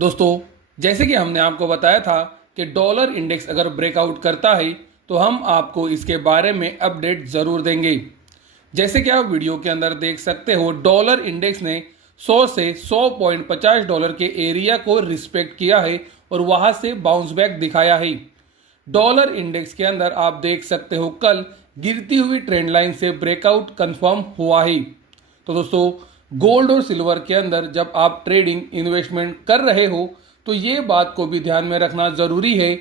दोस्तों, जैसे कि हमने आपको बताया था कि डॉलर इंडेक्स अगर ब्रेकआउट करता है तो हम आपको इसके बारे में अपडेट ज़रूर देंगे। जैसे कि आप वीडियो के अंदर देख सकते हो, डॉलर इंडेक्स ने 100 से 100.50 डॉलर के एरिया को रिस्पेक्ट किया है और वहां से बाउंस बैक दिखाया है। डॉलर इंडेक्स के अंदर आप देख सकते हो कल गिरती हुई ट्रेंड लाइन से ब्रेकआउट कंफर्म हुआ है। तो दोस्तों, गोल्ड और सिल्वर के अंदर जब आप ट्रेडिंग इन्वेस्टमेंट कर रहे हो तो ये बात को भी ध्यान में रखना ज़रूरी है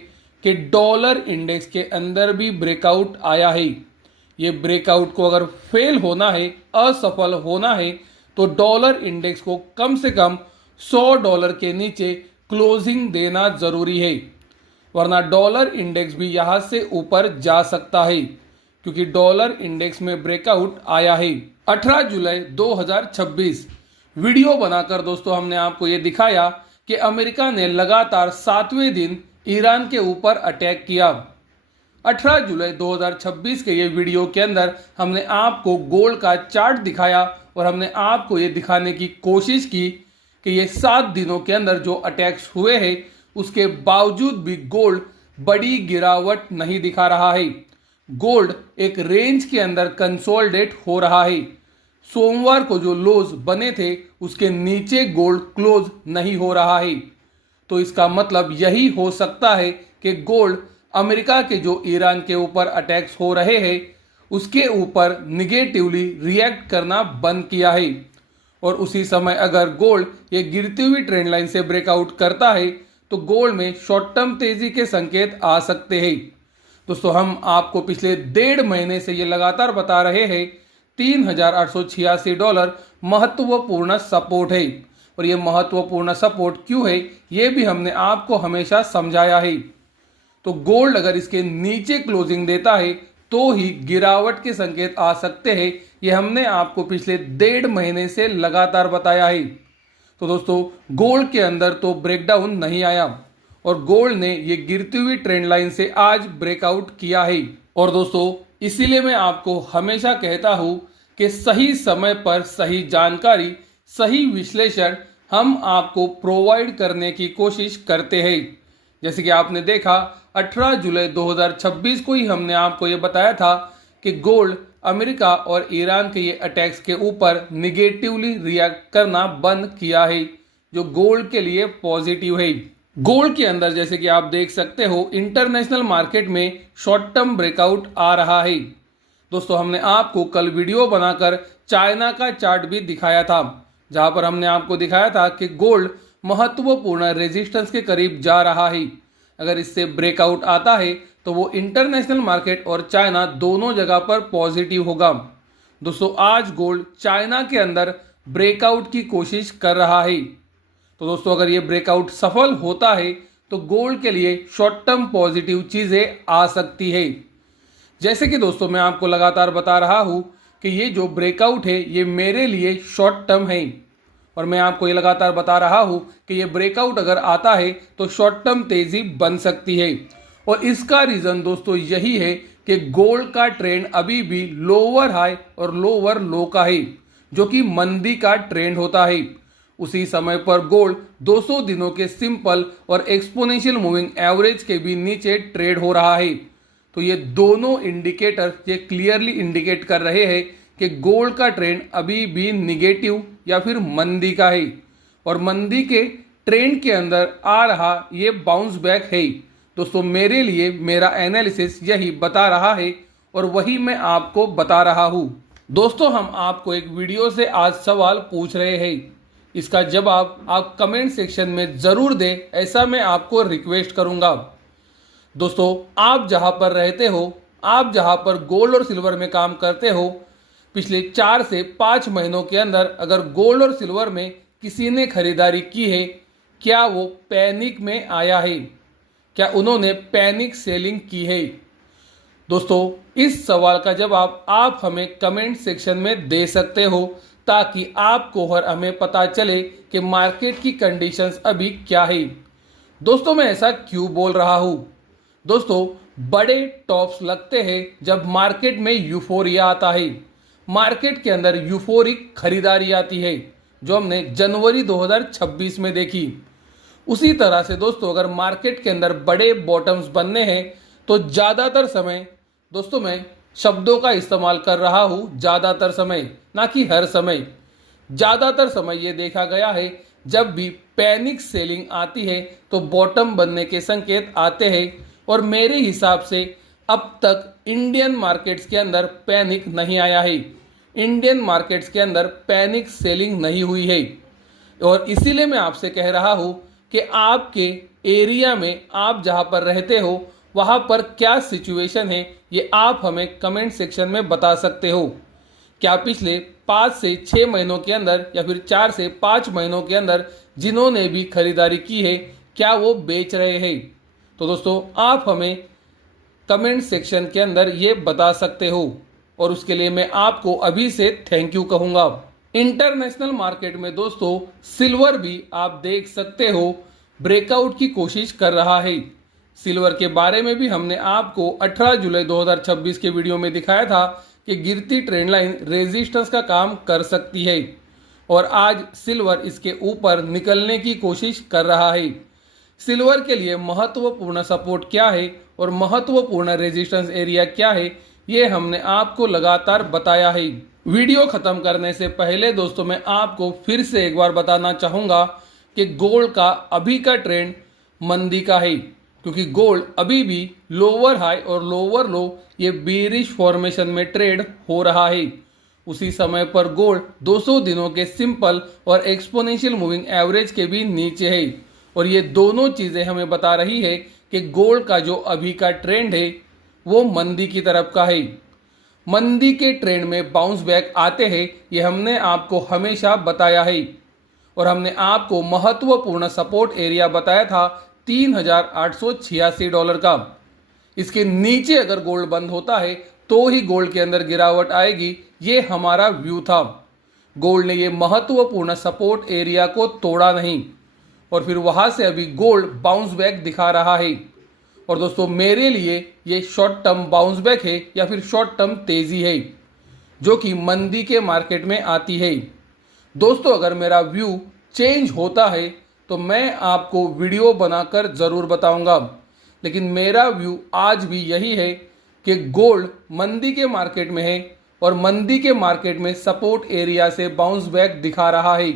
कि डॉलर इंडेक्स के अंदर भी ब्रेकआउट आया है। ये ब्रेकआउट को अगर फेल होना है, असफल होना है, तो डॉलर इंडेक्स को कम से कम 100 डॉलर के नीचे क्लोजिंग देना ज़रूरी है, वरना डॉलर इंडेक्स भी यहाँ से ऊपर जा सकता है, क्योंकि डॉलर इंडेक्स में ब्रेकआउट आया है। 18 जुलाई 2026 वीडियो बनाकर दोस्तों हमने आपको ये दिखाया कि अमेरिका ने लगातार 7वें दिन ईरान के ऊपर अटैक किया। 18 जुलाई 2026 के ये वीडियो के अंदर हमने आपको गोल्ड का चार्ट दिखाया और हमने आपको ये दिखाने की कोशिश की कि ये 7 दिनों के अंदर जो अटैक्स हुए हैं उसके बावजूद भी गोल्ड बड़ी गिरावट नहीं दिखा रहा है। गोल्ड एक रेंज के अंदर कंसोलिडेट हो रहा है। सोमवार को जो लोज बने थे उसके नीचे गोल्ड क्लोज नहीं हो रहा है। तो इसका मतलब यही हो सकता है कि गोल्ड अमेरिका के जो ईरान के ऊपर अटैक्स हो रहे हैं उसके ऊपर निगेटिवली रिएक्ट करना बंद किया है, और उसी समय अगर गोल्ड ये गिरती हुई ट्रेंड लाइन से ब्रेकआउट करता है तो गोल्ड में शॉर्ट टर्म तेजी के संकेत आ सकते हैं। दोस्तों, हम आपको पिछले 1.5 महीने से ये लगातार बता रहे हैं 3,886 डॉलर महत्वपूर्ण सपोर्ट है, और ये महत्वपूर्ण सपोर्ट क्यों है ये भी हमने आपको हमेशा समझाया है। तो गोल्ड अगर इसके नीचे क्लोजिंग देता है तो ही गिरावट के संकेत आ सकते हैं, ये हमने आपको पिछले 1.5 महीने से लगातार बताया है। तो दोस्तों, गोल्ड के अंदर तो ब्रेकडाउन नहीं आया और गोल्ड ने ये गिरती हुई ट्रेंड लाइन से आज ब्रेकआउट किया है। और दोस्तों, इसीलिए मैं आपको हमेशा कहता हूं कि सही समय पर सही जानकारी, सही विश्लेषण हम आपको प्रोवाइड करने की कोशिश करते हैं। जैसे कि आपने देखा 18 जुलाई 2026 को ही हमने आपको ये बताया था कि गोल्ड अमेरिका और ईरान के ये अटैक्स के ऊपर निगेटिवली रिएक्ट करना बंद किया है, जो गोल्ड के लिए पॉजिटिव है। गोल्ड के अंदर जैसे कि आप देख सकते हो इंटरनेशनल मार्केट में शॉर्ट टर्म ब्रेकआउट आ रहा है। दोस्तों, हमने आपको कल वीडियो बनाकर चाइना का चार्ट भी दिखाया था, जहां पर हमने आपको दिखाया था कि गोल्ड महत्वपूर्ण रेजिस्टेंस के करीब जा रहा है। अगर इससे ब्रेकआउट आता है तो वो इंटरनेशनल मार्केट और चाइना दोनों जगह पर पॉजिटिव होगा। दोस्तों, आज गोल्ड चाइना के अंदर ब्रेकआउट की कोशिश कर रहा है। तो दोस्तों, अगर ये ब्रेकआउट सफल होता है तो गोल्ड के लिए शॉर्ट टर्म पॉजिटिव चीज़ें आ सकती है। जैसे कि दोस्तों मैं आपको लगातार बता रहा हूँ कि ये जो ब्रेकआउट है ये मेरे लिए शॉर्ट टर्म है, और मैं आपको ये लगातार बता रहा हूँ कि ये ब्रेकआउट अगर आता है तो शॉर्ट टर्म तेज़ी बन सकती है। और इसका रीज़न दोस्तों यही है कि गोल्ड का ट्रेंड अभी भी लोअर हाई और लोअर लो का है, जो कि मंदी का ट्रेंड होता है। उसी समय पर गोल्ड 200 दिनों के सिंपल और एक्सपोनेंशियल मूविंग एवरेज के भी नीचे ट्रेड हो रहा है। तो ये दोनों इंडिकेटर ये क्लियरली इंडिकेट कर रहे हैं कि गोल्ड का ट्रेंड अभी भी निगेटिव या फिर मंदी का है, और मंदी के ट्रेंड के अंदर आ रहा ये बाउंस बैक है। दोस्तों, मेरे लिए मेरा एनालिसिस यही बता रहा है और वही मैं आपको बता रहा हूँ। दोस्तों, हम आपको एक वीडियो से आज सवाल पूछ रहे हैं, इसका जवाब आप कमेंट सेक्शन में ज़रूर दें, ऐसा मैं आपको रिक्वेस्ट करूंगा। दोस्तों, आप जहां पर रहते हो, आप जहां पर गोल्ड और सिल्वर में काम करते हो, पिछले 4 से 5 महीनों के अंदर अगर गोल्ड और सिल्वर में किसी ने खरीदारी की है, क्या वो पैनिक में आया है? क्या उन्होंने पैनिक सेलिंग की है? दोस्तों, इस सवाल का जवाब आप हमें कमेंट सेक्शन में दे सकते हो, ताकि आपको और हमें पता चले कि मार्केट की कंडीशंस अभी क्या है। दोस्तों, मैं ऐसा क्यों बोल रहा हूँ? दोस्तों, बड़े टॉप्स लगते हैं जब मार्केट में यूफोरिया आता है, मार्केट के अंदर यूफोरिक खरीदारी आती है, जो हमने जनवरी 2026 में देखी। उसी तरह से दोस्तों अगर मार्केट के अंदर बड़े बॉटम्स बनने हैं तो ज़्यादातर समय दोस्तों मैं शब्दों का इस्तेमाल कर रहा हूँ, ज़्यादातर समय ना कि हर समय। ज़्यादातर समय ये देखा गया है जब भी पैनिक सेलिंग आती है तो बॉटम बनने के संकेत आते हैं, और मेरे हिसाब से अब तक इंडियन मार्केट्स के अंदर पैनिक नहीं आया है, इंडियन मार्केट्स के अंदर पैनिक सेलिंग नहीं हुई है। और इसीलिए मैं आपसे कह रहा हूँ कि आपके एरिया में आप जहाँ पर रहते हो वहाँ पर क्या सिचुएशन है ये आप हमें कमेंट सेक्शन में बता सकते हो। क्या पिछले 5 से 6 महीनों के अंदर या फिर 4 से 5 महीनों के अंदर जिन्होंने भी खरीदारी की है क्या वो बेच रहे हैं? तो दोस्तों आप हमें कमेंट सेक्शन के अंदर ये बता सकते हो, और उसके लिए मैं आपको अभी से थैंक यू कहूँगा। इंटरनेशनल मार्केट में दोस्तों सिल्वर भी आप देख सकते हो ब्रेकआउट की कोशिश कर रहा है। सिल्वर के बारे में भी हमने आपको 18 जुलाई 2026 के वीडियो में दिखाया था कि गिरती ट्रेंड लाइन रेजिस्टेंस का काम कर सकती है, और आज सिल्वर इसके ऊपर निकलने की कोशिश कर रहा है। सिल्वर के लिए महत्वपूर्ण सपोर्ट क्या है और महत्वपूर्ण रेजिस्टेंस एरिया क्या है ये हमने आपको लगातार बताया है। वीडियो खत्म करने से पहले दोस्तों मैं आपको फिर से एक बार बताना चाहूँगा कि गोल्ड का अभी का ट्रेंड मंदी का है, क्योंकि गोल्ड अभी भी लोअर हाई और लोअर लो ये बेरिश फॉर्मेशन में ट्रेड हो रहा है। उसी समय पर गोल्ड 200 दिनों के सिंपल और एक्सपोनेंशियल मूविंग एवरेज के भी नीचे है, और ये दोनों चीज़ें हमें बता रही है कि गोल्ड का जो अभी का ट्रेंड है वो मंदी की तरफ का है। मंदी के ट्रेंड में बाउंस बैक आते हैं ये हमने आपको हमेशा बताया है, और हमने आपको महत्वपूर्ण सपोर्ट एरिया बताया था $3,886 का। इसके नीचे अगर गोल्ड बंद होता है तो ही गोल्ड के अंदर गिरावट आएगी, ये हमारा व्यू था। गोल्ड ने ये महत्वपूर्ण सपोर्ट एरिया को तोड़ा नहीं, और फिर वहां से अभी गोल्ड बाउंस बैक दिखा रहा है। और दोस्तों मेरे लिए ये शॉर्ट टर्म बाउंस बैक है या फिर शॉर्ट टर्म तेजी है जो कि मंदी के मार्केट में आती है। दोस्तों अगर मेरा व्यू चेंज होता है तो मैं आपको वीडियो बनाकर ज़रूर बताऊंगा, लेकिन मेरा व्यू आज भी यही है कि गोल्ड मंदी के मार्केट में है और मंदी के मार्केट में सपोर्ट एरिया से बाउंस बैक दिखा रहा है।